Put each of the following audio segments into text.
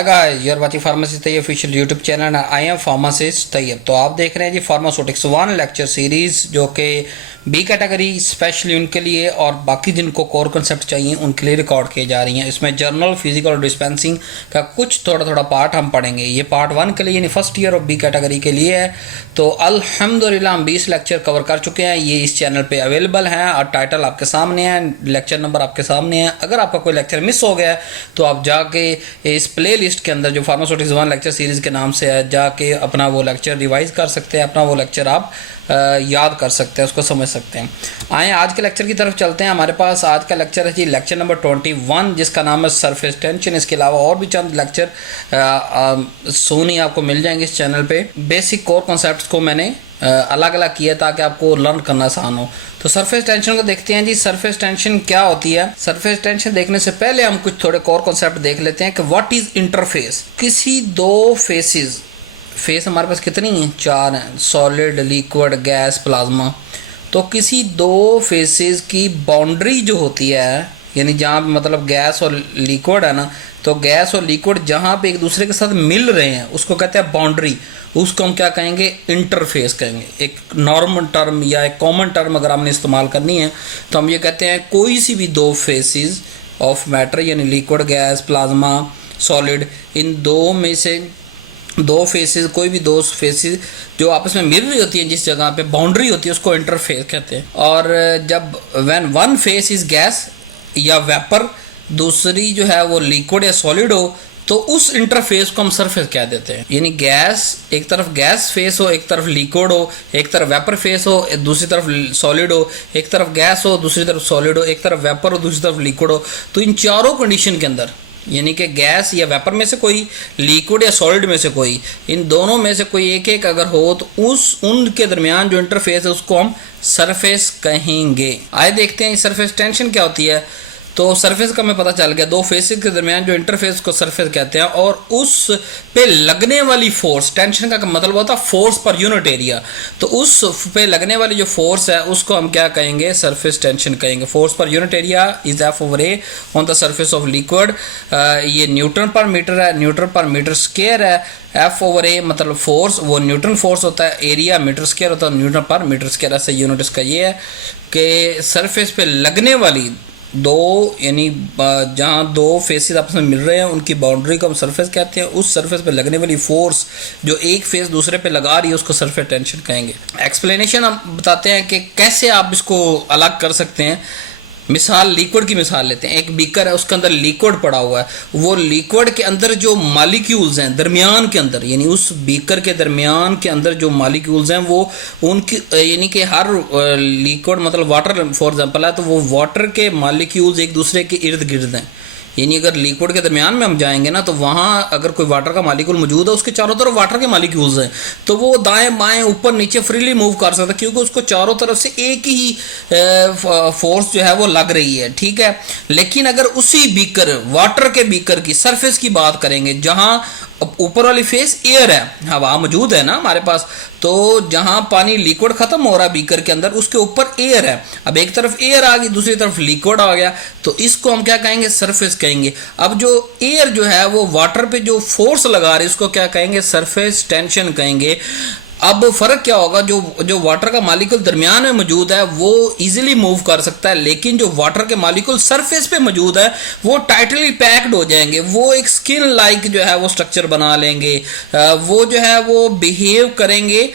Hi guys, you are watching pharmacist Tayyab official YouTube channel. I am pharmacist Tayyab. तो आप देख रहे हैं जी फार्मास्यूटिक्स 1 लेक्चर सीरीज, जो कि बी कैटेगरी स्पेशली उनके लिए और बाकी जिनको कोर कंसेप्ट चाहिए उनके लिए रिकॉर्ड किए जा रही हैं। इसमें जर्नल, फिजिकल और डिस्पेंसिंग का कुछ थोड़ा थोड़ा पार्ट हम पढ़ेंगे। ये पार्ट 1 के लिए यानी फर्स्ट ईयर और बी कैटेगरी के लिए है। तो अल्हम्दुलिल्लाह हम 20 लेक्चर कवर कर चुके हैं। ये इस चैनल पे अवेलेबल हैं और टाइटल आपके सामने है, लेक्चर नंबर आपके सामने है। अगर आपका कोई लेक्चर मिस हो गया है तो आप जाके इस प्ले लिस्ट के अंदर जो फार्मास्यूटिक्स 1 लेक्चर सीरीज़ के नाम से है, जाके अपना वो लेक्चर रिवाइज कर सकते हैं, अपना वो लेक्चर आप याद कर सकते हैं, उसको समझ सकते हैं। आए आज के लेक्चर की तरफ चलते हैं। हमारे पास आज का लेक्चर है जी लेक्चर नंबर 21, जिसका नाम है सरफेस टेंशन। इसके अलावा और भी चंद लेक्चर सोनी आपको मिल जाएंगे इस चैनल पे। बेसिक कोर कॉन्सेप्ट्स को मैंने अलग अलग किया ताकि आपको लर्न करना आसान हो। तो सरफेस टेंशन को देखते हैं जी। सरफेस टेंशन क्या होती है? सरफेस टेंशन देखने से पहले हम कुछ थोड़े कोर कॉन्सेप्ट देख लेते हैं कि व्हाट इज इंटरफेस। किसी दो फेस हमारे पास कितनी हैं? 4 हैं, सॉलिड, लिक्विड, गैस, प्लाज्मा। तो किसी दो फेसेस की बाउंड्री जो होती है, यानी जहाँ मतलब गैस और लिक्विड है ना, तो गैस और लिक्विड जहाँ पे एक दूसरे के साथ मिल रहे हैं उसको कहते हैं बाउंड्री। उसको हम क्या कहेंगे? इंटरफेस कहेंगे। एक नॉर्मल टर्म या एक कॉमन टर्म अगर हमने इस्तेमाल करनी है तो हम ये कहते हैं कोई सी भी दो फेसेस ऑफ मैटर, यानी लिक्विड, गैस, प्लाज्मा, सॉलिड, इन दो में से दो फेसेस, कोई भी दो फेसेस जो आपस में मिल रही होती हैं, जिस जगह पे बाउंड्री होती है उसको इंटरफेस कहते हैं। और जब when one face is gas या वेपर, दूसरी जो है वो लिक्विड या सॉलिड हो, तो उस इंटरफेस को हम सरफेस कह देते हैं। यानी गैस, एक तरफ गैस फेस हो, एक तरफ लिक्विड हो, एक तरफ वेपर फेस हो, दूसरी तरफ सॉलिड हो, एक तरफ गैस हो, दूसरी तरफ सॉलिड हो, एक तरफ वेपर हो, दूसरी तरफ लिक्विड हो, तो इन चारों कंडीशन के अंदर, यानी कि गैस या वेपर में से कोई, लिक्विड या सॉलिड में से कोई, इन दोनों में से कोई एक एक अगर हो तो उनके दरमियान जो इंटरफेस है उसको हम सरफेस कहेंगे। आइए देखते हैं सरफेस टेंशन क्या होती है। तो सरफेस का हमें पता चल गया, दो फेसेस के दरमियान जो इंटरफेस को सरफेस कहते हैं, और उस पे लगने वाली फोर्स, टेंशन का मतलब होता है फोर्स पर यूनिट एरिया, तो उस पे लगने वाली जो फोर्स है उसको हम क्या कहेंगे? सरफेस टेंशन कहेंगे। Force per unit area is F over A on the surface of liquid. ये न्यूटन पर मीटर है, न्यूटन पर मीटर स्क्वायर है। एफ ओवर ए मतलब फोर्स, वो न्यूटन फोर्स होता है, एरिया मीटर स्क्वायर होता है, न्यूटन पर मीटर स्क्वायर। ऐसे यूनिट इसका ये है कि सरफेस पे लगने वाली दो, यानी जहाँ दो फेसेस आपस में मिल रहे हैं उनकी बाउंड्री को हम सरफेस कहते हैं। उस सरफेस पे लगने वाली फोर्स जो एक फेस दूसरे पे लगा रही है उसको सरफेस टेंशन कहेंगे। एक्सप्लेनेशन हम बताते हैं कि कैसे आप इसको अलग कर सकते हैं। मिसाल, लिक्विड की मिसाल लेते हैं। एक बीकर है, उसके अंदर लिक्विड पड़ा हुआ है। वो लिक्विड के अंदर जो मॉलिक्यूल्स हैं दरमियान के अंदर, यानी उस बीकर के दरमियान के अंदर जो मॉलिक्यूल्स हैं वो उनकी, यानी कि हर लिक्विड मतलब वाटर फॉर एग्जांपल है, तो वो वाटर के मॉलिक्यूल्स एक दूसरे के इर्द गिर्द हैं। यानी अगर लिक्विड के दरमियान में हम जाएंगे ना, तो वहाँ अगर कोई वाटर का मॉलिक्यूल मौजूद है, उसके चारों तरफ वाटर के मॉलिक्यूल्स हैं, तो वो दाएं बाएं ऊपर नीचे फ्रीली मूव कर सकता है, क्योंकि उसको चारों तरफ से एक ही फोर्स जो है वो लग रही है। ठीक है। लेकिन अगर उसी बीकर, वाटर के बीकर की सरफेस की बात करेंगे, जहाँ ऊपर वाली फेस एयर है, हवा मौजूद है ना हमारे पास, तो जहां पानी लिक्विड खत्म हो रहा है बीकर के अंदर, उसके ऊपर एयर है। अब एक तरफ एयर आ गई, दूसरी तरफ लिक्विड आ गया, तो इसको हम क्या कहेंगे? सरफेस कहेंगे। अब जो एयर जो है वो वाटर पे जो फोर्स लगा रही है उसको क्या कहेंगे? सरफेस टेंशन कहेंगे। अब फर्क क्या होगा? जो वाटर का मॉलिक्यूल दरमियान में मौजूद है वो इजीली मूव कर सकता है, लेकिन जो वाटर के मॉलिक्यूल सरफेस पे मौजूद है वो टाइटली पैक्ड हो जाएंगे, वो एक स्किन लाइक जो है वो स्ट्रक्चर बना लेंगे, वो जो है वो बिहेव करेंगे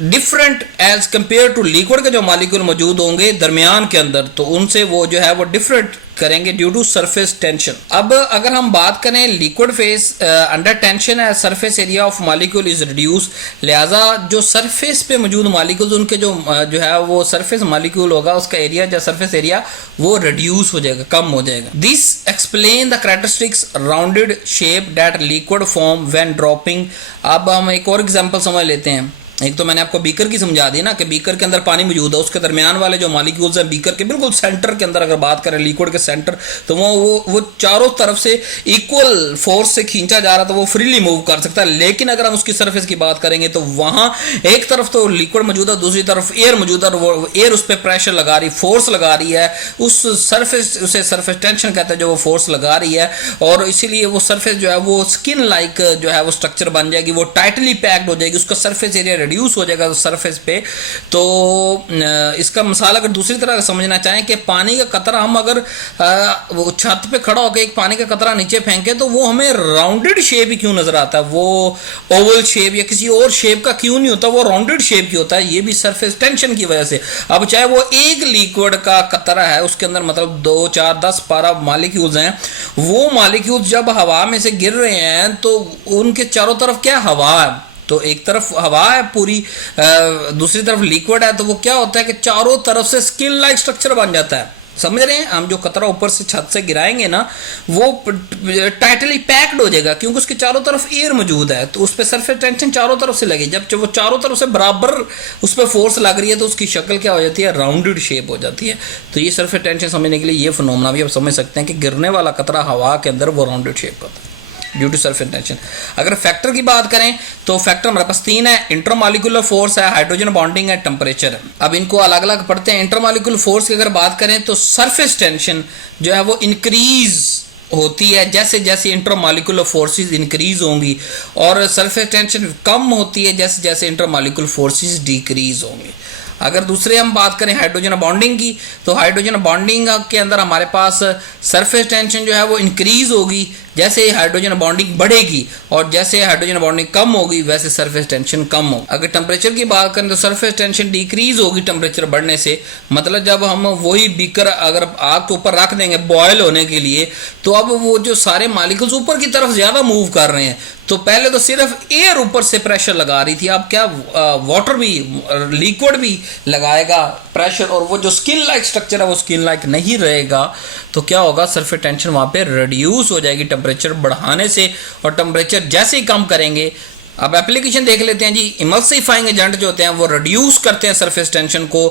different as compare to liquid के जो मॉलिक्यूल मौजूद होंगे दरमियान के अंदर, तो उनसे वो जो है वो डिफरेंट करेंगे ड्यू टू सरफेस टेंशन। अब अगर हम बात करें लिक्विड फेस अंडर टेंशन है, surface area of molecule is reduce, लिहाजा जो सरफेस पे मौजूद मॉलिक्यूल्स उनके जो है वो सरफेस मॉलिक्यूल होगा, उसका एरिया जो सरफेस एरिया वो रिड्यूस हो जाएगा, कम हो जाएगा। This explain the characteristics rounded shape that liquid form when dropping. अब हम एक और एग्जांपल समझ लेते हैं एक तो मैंने आपको बीकर की समझा दी ना कि बीकर के अंदर पानी मौजूद है, उसके दरमियान वाले जो मॉलिक्यूल्स हैं बीकर के बिल्कुल सेंटर के अंदर, अगर बात करें लिक्विड के सेंटर, तो वो चारों तरफ से इक्वल फोर्स से खींचा जा रहा था, वो फ्रीली मूव कर सकता है। लेकिन अगर हम उसकी सरफेस की बात करेंगे तो वहां एक तरफ तो लिक्विड मौजूद है, दूसरी तरफ एयर मौजूद है, और वो एयर उस पर प्रेशर लगा रही, फोर्स लगा रही है, उस सरफेस, उसे सरफेस टेंशन कहते हैं जो वो फोर्स लगा रही है, और इसीलिए वो सरफेस जो है वो स्किन लाइक जो है वो स्ट्रक्चर बन जाएगी, वो टाइटली पैक्ड हो जाएगी, उसका सरफेस एरिया रिड्यूस हो जाएगा सरफेस पे। तो इसका मिसाल अगर दूसरी तरह समझना चाहें कि पानी का कतरा हम अगर वो छत पे खड़ा होकर एक पानी का कतरा नीचे फेंके तो वो हमें राउंडेड शेप ही क्यों नजर आता है, वो ओवल शेप या किसी और शेप का क्यों नहीं होता, वो राउंडेड शेप की होता है। ये भी सरफेस टेंशन की वजह से। अब चाहे वो एक लिक्विड का कतरा है, उसके अंदर मतलब 2, 4, 10, 12 मॉलिक्यूल्स हैं, वो मॉलिक्यूल्स जब हवा में से गिर रहे हैं तो उनके चारों तरफ क्या हवा है, तो एक तरफ हवा है पूरी, दूसरी तरफ लिक्विड है, तो वो क्या होता है कि चारों तरफ से स्किन लाइक स्ट्रक्चर बन जाता है। समझ रहे हैं? हम जो कतरा ऊपर से छत से गिराएंगे ना, वो टाइटली पैक्ड हो जाएगा क्योंकि उसके चारों तरफ एयर मौजूद है, तो उस पर सरफेस टेंशन चारों तरफ से लगी। जब वो चारों तरफ से बराबर उस पर फोर्स लग रही है तो उसकी शक्ल क्या हो जाती है, राउंडेड शेप हो जाती है। तो ये सरफेस टेंशन समझने के लिए ये फिनोमेना भी आप समझ सकते हैं कि गिरने वाला कतरा हवा के अंदर वो राउंडेड शेप होता है ड्यू टू सरफेस टेंशन। अगर फैक्टर की बात करें तो फैक्टर हमारे पास 3 है, इंटरमॉलिक्यूलर फोर्स है, हाइड्रोजन बॉन्डिंग है, टेम्परेचर है। अब इनको अलग अलग पढ़ते हैं। इंटरमॉलिक्यूलर फोर्स की अगर बात करें तो सरफेस टेंशन जो है वो इंक्रीज होती है जैसे जैसे इंटरमॉलिक्यूलर फोर्सेस इंक्रीज होंगी, और सरफेस टेंशन कम होती है जैसे जैसे इंटरमॉलिक्यूलर फोर्सेस डिक्रीज होंगी। अगर दूसरे हम बात करें हाइड्रोजन बॉन्डिंग की, तो हाइड्रोजन बॉन्डिंग के अंदर हमारे पास सरफेस टेंशन जो है वो इंक्रीज होगी जैसे हाइड्रोजन बॉन्डिंग बढ़ेगी, और जैसे हाइड्रोजन बॉन्डिंग कम होगी वैसे सरफेस टेंशन कम होगी। अगर टेम्परेचर की बात करें तो सरफेस टेंशन डिक्रीज होगी टेम्परेचर बढ़ने से। मतलब जब हम वही बीकर अगर आग के ऊपर रख देंगे बॉयल होने के लिए, तो अब वो जो सारे मॉलिक्यूल्स ऊपर की तरफ ज्यादा मूव कर रहे हैं, तो पहले तो सिर्फ एयर ऊपर से प्रेशर लगा रही थी, अब क्या वाटर भी, लिक्विड भी लगाएगा प्रेशर, और वो जो स्किन लाइक स्ट्रक्चर है वो स्किन लाइक नहीं रहेगा। तो क्या होगा, सरफेस टेंशन वहां पे रिड्यूस हो जाएगी टेम्परेचर बढ़ाने से, और टेम्परेचर जैसे ही कम करेंगे। अब एप्लीकेशन देख लेते हैं जी। इमल्सिफाइंग एजेंट जो होते हैं वो रिड्यूस करते हैं सरफेस टेंशन को।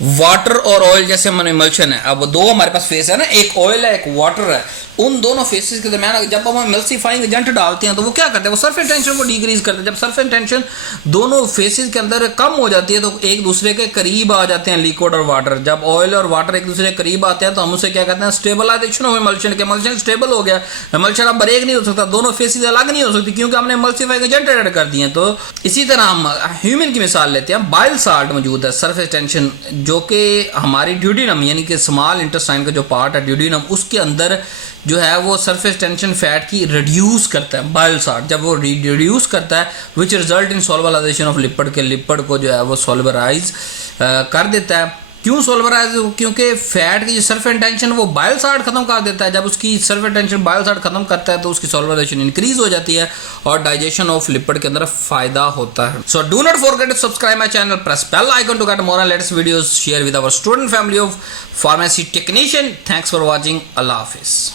वाटर और ऑयल जैसे मन इमल्शन है, अब दो हमारे पास फेस है ना, एक ऑयल है एक वाटर है, उन दोनों फेसेस के दरमियान जब हम इमल्सिफाइंग एजेंट डालते हैं तो वो क्या करते हैं, वो सरफेस टेंशन को डिक्रीज करते हैं। जब सरफेस टेंशन दोनों फेसेस के अंदर कम हो जाती है तो एक दूसरे के करीब आ जाते हैं लिक्विड और वाटर। जब ऑयल और वाटर एक दूसरे के करीब आते हैं तो हम उसे क्या कहते हैं, स्टेबलाइजेशन ऑफ इमल्शन के। इमल्शन स्टेबल हो गया, इमल्शन अब ब्रेक नहीं हो सकता, दोनों फेसेस अलग नहीं हो सकती क्योंकि हमने इमल्सिफाइंग एजेंट ऐड कर दिए। तो इसी तरह हम ह्यूमन की मिसाल लेते हैं। बाइल साल्ट मौजूद है सरफेस टेंशन, जो कि हमारी ड्यूडिनम यानी कि स्मॉल इंटेस्टाइन का जो पार्ट है ड्यूडिनम, उसके अंदर जो है वो सरफेस टेंशन फैट की रिड्यूस करता है बाइल साल्ट। जब वो रिड्यूस करता है which result in solubilization of lipid के, लिपिड को जो है वो सॉल्वराइज कर देता है। क्यों सॉल्वराइज? क्योंकि फैट की जो सरफेस टेंशन वो बाइल साल्ट खत्म कर देता है। जब उसकी सरफेस टेंशन बाइल साल्ट खत्म करता है तो उसकी सॉल्वराइजेशन इंक्रीज हो जाती है और डाइजेशन ऑफ लिपिड के अंदर फायदा होता है। So do not forget to subscribe my channel, press bell icon to get more latest videos, share with our student family of pharmacy technician. Thanks for watching. अल्लाह हाफिज।